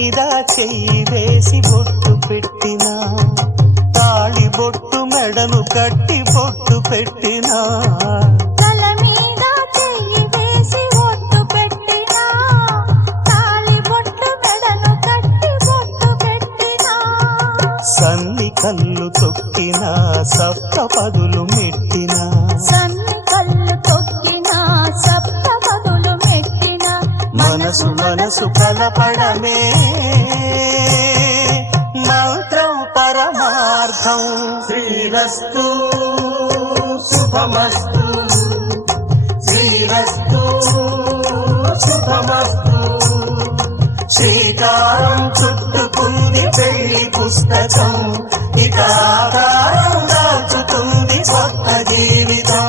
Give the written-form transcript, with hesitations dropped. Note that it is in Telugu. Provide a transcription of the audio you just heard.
మీద చెయ్యి వేసి బొట్టు పెట్టినా, తాళి బొట్టు మెడను కట్టి బొట్టు పెట్టినా, తల మీద చెయ్యి వేసి బొట్టు పెట్టినా, తాళి బొట్టు మెడను కట్టి బొట్టు పెట్టినా, సన్ని కళ్ళు తొక్కినా సప్త పదులు మెట్టినా, సన్ని కళ్ళు తొక్కినా సప్త పదులు మెట్టినా, మనసు మనసు కలపడమే మంత్రం పరమార్థం. శ్రీరస్తు శుభమస్తు, శ్రీరస్తు శుభమస్తు. శ్రీకారం చుట్టుకుంది పెళ్లి పుస్తకం, ఇక ఆకారం దాచుతుంది కొత్త జీవితం.